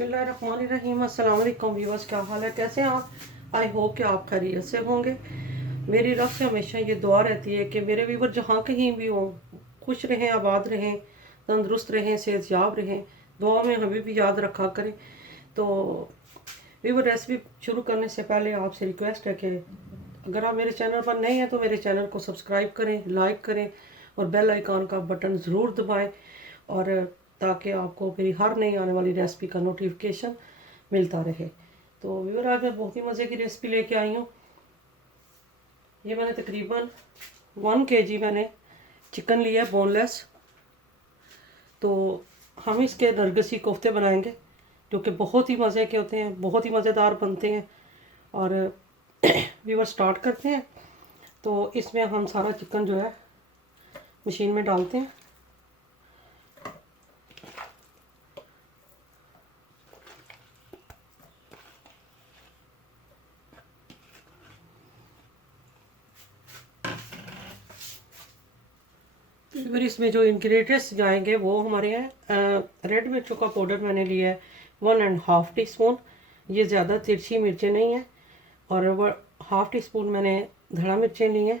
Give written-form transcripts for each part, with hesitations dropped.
बिस्मिल्लाहिर्रहमानिर्रहीम। अस्सलाम वालेकुम व्यूअर्स, क्या हाल है, कैसे हैं आप? आई होप कि आप खैरियत से होंगे। मेरी रब से हमेशा ये दुआ रहती है कि मेरे व्यूअर जहाँ कहीं भी हों, खुश रहें, आबाद रहें, तंदुरुस्त रहें, सेहतयाब रहें। दुआ में हमें भी याद रखा करें। तो व्यूअर, रेसिपी शुरू करने से पहले आपसे रिक्वेस्ट है कि अगर आप मेरे चैनल पर नए हैं तो मेरे चैनल को सब्सक्राइब करें, लाइक करें और बेल आइकॉन का बटन ज़रूर दबाएं, और ताकि आपको मेरी हर नई आने वाली रेसिपी का नोटिफिकेशन मिलता रहे। तो व्यूअर, आज मैं बहुत ही मज़े की रेसिपी लेके आई हूँ। ये मैंने तकरीबन 1 kg मैंने चिकन लिया है, बोनलेस। तो हम इसके नरगसी कोफ्ते बनाएंगे जो कि बहुत ही मज़े के होते हैं, बहुत ही मज़ेदार बनते हैं। और व्यूअर, स्टार्ट करते हैं। तो इसमें हम सारा चिकन जो है मशीन में डालते हैं। फिर इसमें जो इंग्रेडिएंट्स जाएंगे वो हमारे हैं, रेड मिर्चों का पाउडर मैंने लिया है 1.5 टीस्पून। ये ज़्यादा तिरछी मिर्चें नहीं हैं। और वो 1/2 टीस्पून मैंने धड़ा मिर्चें ली हैं।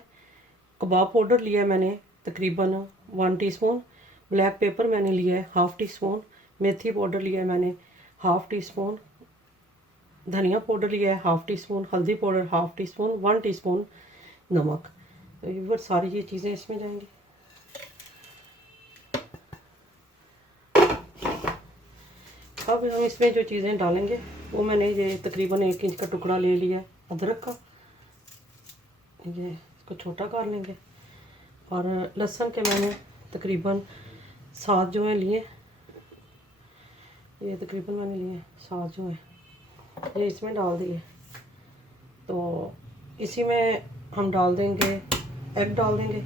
कबाब पाउडर लिया है मैंने तकरीबन 1 टीस्पून। ब्लैक पेपर मैंने लिया है 1/2 टीस्पून। मेथी पाउडर लिया है मैंने 1/2 टीस्पून। धनिया पाउडर लिया है 1/2 टीस्पून। हल्दी पाउडर 1/2 टीस्पून। 1 टीस्पून नमक। तो ये सारी ये चीज़ें इसमें जाएंगी। अब हम इसमें जो चीज़ें डालेंगे वो मैंने ये तकरीबन 1 इंच का टुकड़ा ले लिया है अदरक का। ये इसको छोटा कर लेंगे। और लहसुन के मैंने तकरीबन 7 जो है लिए। ये तकरीबन मैंने लिए 7 जो है, ये इसमें डाल दिए। तो इसी में हम डाल देंगे, एग डाल देंगे।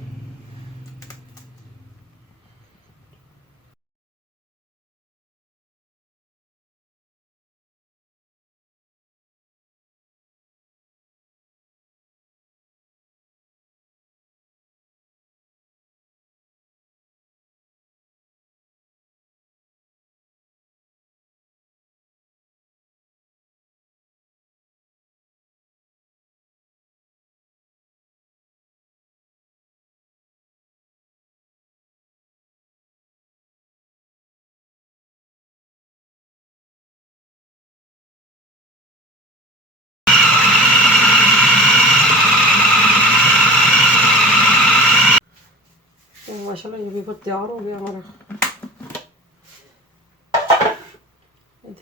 तो माशाल्लाह ये भी बहुत तैयार हो गया हमारा। ये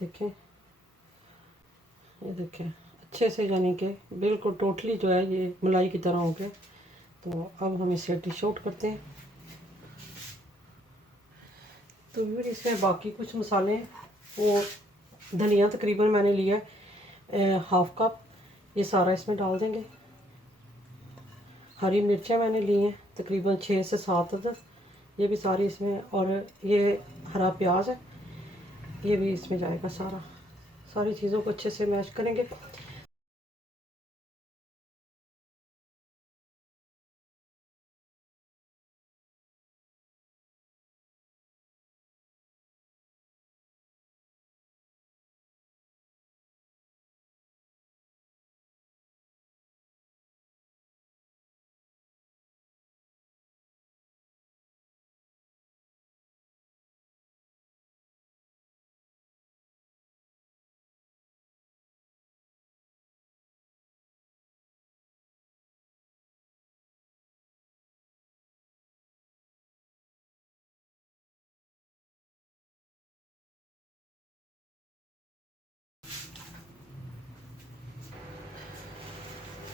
देखें अच्छे से, यानी कि बिल्कुल टोटली जो है ये मलाई की तरह हो गया। तो अब हम इसे डिश आउट करते हैं। तो फिर इसमें बाकी कुछ मसाले हैं। वो धनिया तकरीबन मैंने लिया है 1/2 कप, ये सारा इसमें डाल देंगे। हरी मिर्चें मैंने ली हैं तकरीबन 6 से 7 अदद, ये भी सारी इसमें। और ये हरा प्याज है, ये भी इसमें जाएगा सारा। सारी चीज़ों को अच्छे से मैश करेंगे।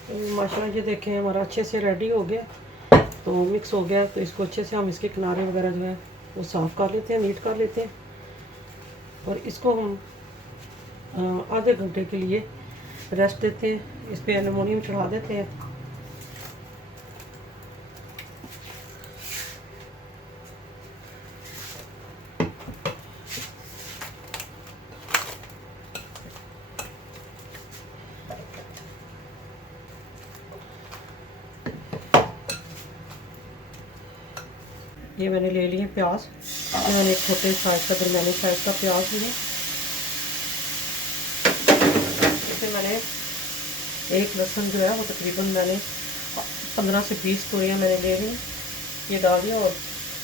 तो माशाल्लाह ये देखें हमारा अच्छे से रेडी हो गया। तो मिक्स हो गया। तो इसको अच्छे से हम इसके किनारे वगैरह जो है वो साफ़ कर लेते हैं, नीट कर लेते हैं। और इसको हम आधे घंटे के लिए रेस्ट देते हैं। इस पर एलुमिनियम चढ़ा देते हैं। ये मैंने ले लिए प्याज। ये मैंने एक छोटे साइज का दरमियानी साइज का प्याज लिए। इसमें मैंने एक लहसुन जो है वो तकरीबन मैंने 15 से 20 तोड़ियाँ मैंने ले ली, ये डाल दिया। और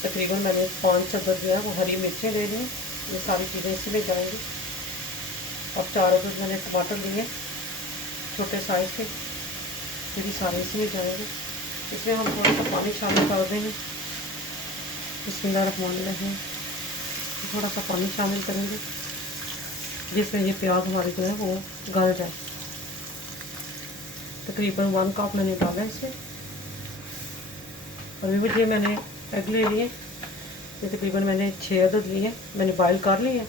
तकरीबन मैंने 5 अदद जो है वो हरी मिर्चें ले ली, ये सारी चीज़ें इसी में जाएंगी। और 4 अदद मैंने टमाटर लिए छोटे साइज़ के, ये भी सारे इसी में जाएंगे। इसमें हम थोड़ा सा पानी शामिल कर देंगे, बिस्मिल्लाहिर्रहमानिर्रहीम। थोड़ा सा पानी शामिल करेंगे जिसमें ये प्याज हमारे जो है वो गल जाए। तकरीबन 1 कप मैंने डाला इसमें। और ये मैंने एग ले लिए, ये तकरीबन मैंने 6 अदद लिए, मैंने बॉयल कर लिए।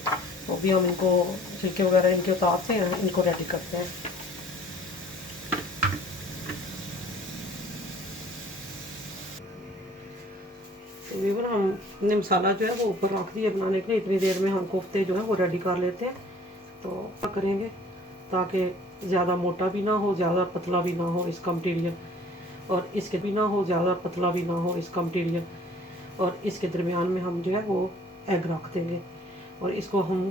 तो अभी हम इनको छिलके वगैरह इनके उतारते हैं, इनको रेडी करते हैं। तो वीवर हमने मसाला जो है वो ऊपर रख दिया बनाने के लिए। इतनी देर में हम कोफ्ते जो है वो रेडी कर लेते हैं। तो क्या करेंगे ताकि ज़्यादा मोटा भी ना हो, ज़्यादा पतला भी ना हो इसका मटीरियल, और इसके भी ना हो ज़्यादा पतला भी ना हो इसका मटीरियल। और इसके दरमियान में हम जो है वो एग रख देंगे और इसको हम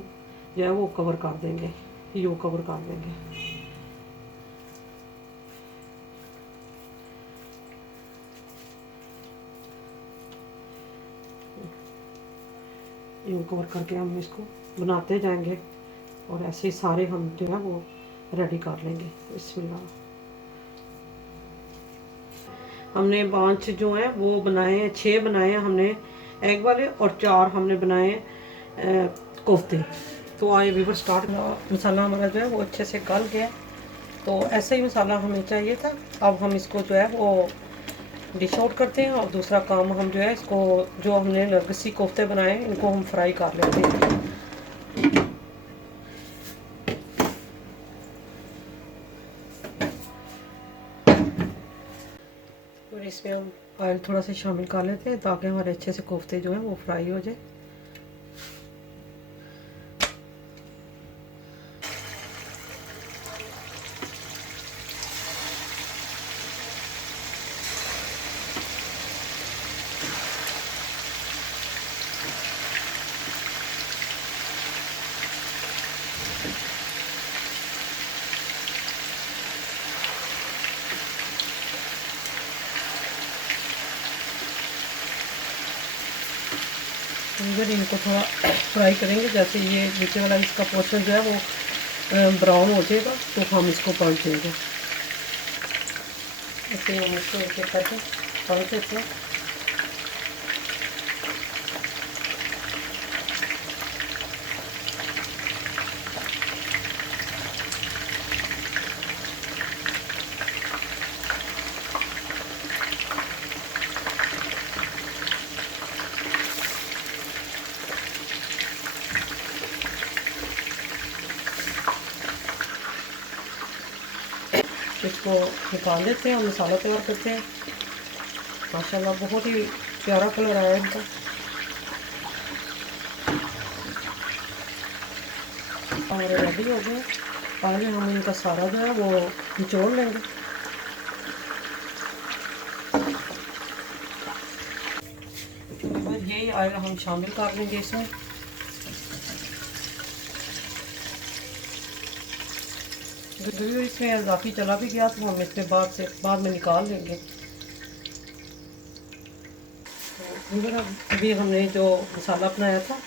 जो है वो कवर कर देंगे, यो कवर कर देंगे। यूँ कवर करके हम इसको बनाते जाएंगे और ऐसे ही सारे हम जो है वो रेडी कर लेंगे। बिस्मिल्लाह। हमने 5 जो हैं वो बनाए हैं, 6 बनाए हैं हमने एग वाले और 4 हमने बनाए कोफ्ते। तो आए वीवर स्टार्ट। मसाला हमारा जो है वो अच्छे से गल गया, तो ऐसे ही मसाला हमें चाहिए था। अब हम इसको जो है वो डिश आउट करते हैं और दूसरा काम हम जो है इसको, जो हमने नरगिसी कोफ्ते बनाए इनको हम फ्राई कर लेते हैं। और इसमें हम ऑयल थोड़ा सा शामिल कर लेते हैं ताकि हमारे अच्छे से कोफ्ते जो हैं वो फ्राई हो जाए। फिर इनको थोड़ा फ्राई करेंगे, जैसे ये नीचे वाला इसका पोर्शन जो है वो ब्राउन हो जाएगा तो हम इसको पलट देंगे। ऐसे हम इसको एक एक करके पलट देते हैं। इसको निकाल देते हैं और मसाला तैयार करते हैं। माशाल्लाह बहुत ही प्यारा कलर आया इनका। और रेडी हो गए। पहले हम इनका सारा जो है वो निचोड़ लेंगे। यही ऑयल हम शामिल कर लेंगे इसमें। जो इसमें इजाफी चला भी गया तो हम इसमें बाद में निकाल लेंगे। तो अभी हमने जो मसाला बनाया था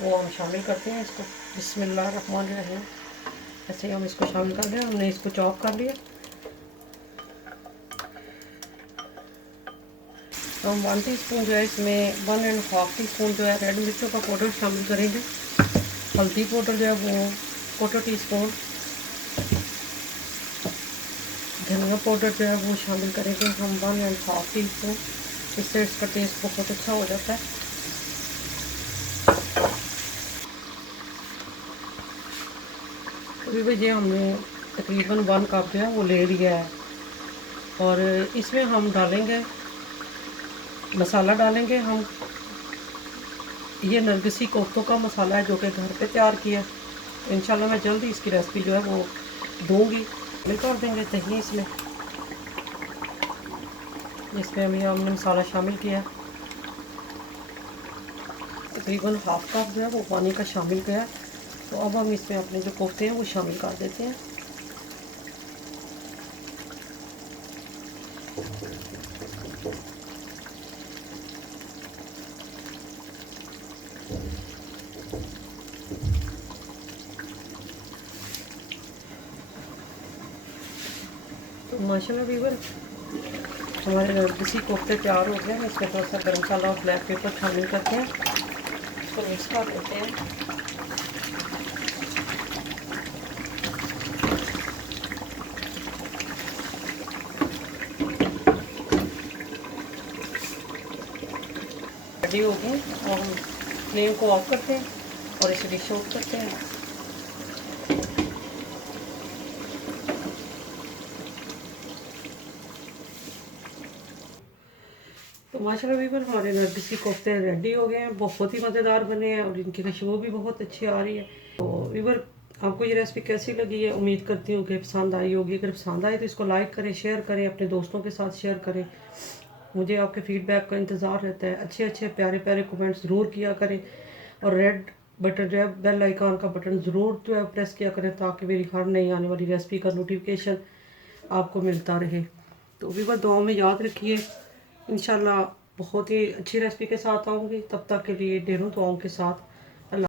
वो हम शामिल करते हैं इसको। बिस्मिल्लाहिर्रहमानिर्रहीम। ऐसे ही हम इसको शामिल कर लिया, हमने इसको चॉप कर लिया। तो हम 1 टीस्पून जो है इसमें 1.5 टीस्पून जो है रेड मिर्चों का पाउडर शामिल करेंगे। हल्दी पाउडर जो है वो 1/4 टीस्पून, धनिया पाउडर जो है वो शामिल करेंगे हम 1.5 टीस्पून। इससे इसका टेस्ट बहुत अच्छा हो जाता है। अभी ये हमने तकरीबन 1 कप जो है वो ले लिया है और इसमें हम डालेंगे मसाला डालेंगे हम। ये नरगिसी कोफ्तों का मसाला है जो कि घर पे तैयार किया है। इंशाल्लाह मैं जल्दी इसकी रेसिपी जो है वो दूंगी। कर देंगे दही इसमें, जिसमें हमने मसाला शामिल किया। तकरीबन 1/2 कप जो है वो पानी का शामिल किया। तो अब हम इसमें अपने जो कोफ्ते हैं वो शामिल कर देते हैं। तो माशाल्लाह व्यूअर हमारे देसी कोफ्ते तैयार हो गए हैं। इसमें थोड़ा सा गर्म मसाला और ब्लैक पेपर शामिल करते हैं, इसको मिक्स कर लेते हैं। रेडी हो गए और हम फ्लेम को ऑफ करते हैं और इसे डिश आउट करते हैं। तो माशाल्लाह व्यूअर हमारे नरगिसी कोफ्ते रेडी हो गए हैं, बहुत ही मज़ेदार बने हैं और इनकी खुशबू भी बहुत अच्छी आ रही है। तो व्यूअर आपको ये रेसिपी कैसी लगी है, उम्मीद करती हूँ कि पसंद आई होगी। अगर पसंद आए तो इसको लाइक करें, शेयर करें, अपने दोस्तों के साथ शेयर करें। मुझे आपके फीडबैक का इंतज़ार रहता है। अच्छे अच्छे प्यारे प्यारे कमेंट्स ज़रूर किया करें और रेड बटन जो है बेल आइकॉन का बटन ज़रूर जो है प्रेस किया करें, ताकि मेरी हर नई आने वाली रेसिपी का नोटिफिकेशन आपको मिलता रहे। तो व्यूअर दुआ में याद रखिए, इंशाल्लाह बहुत ही अच्छी रेसिपी के साथ आऊँगी। तब तक के लिए ढेरों दुआओं के साथ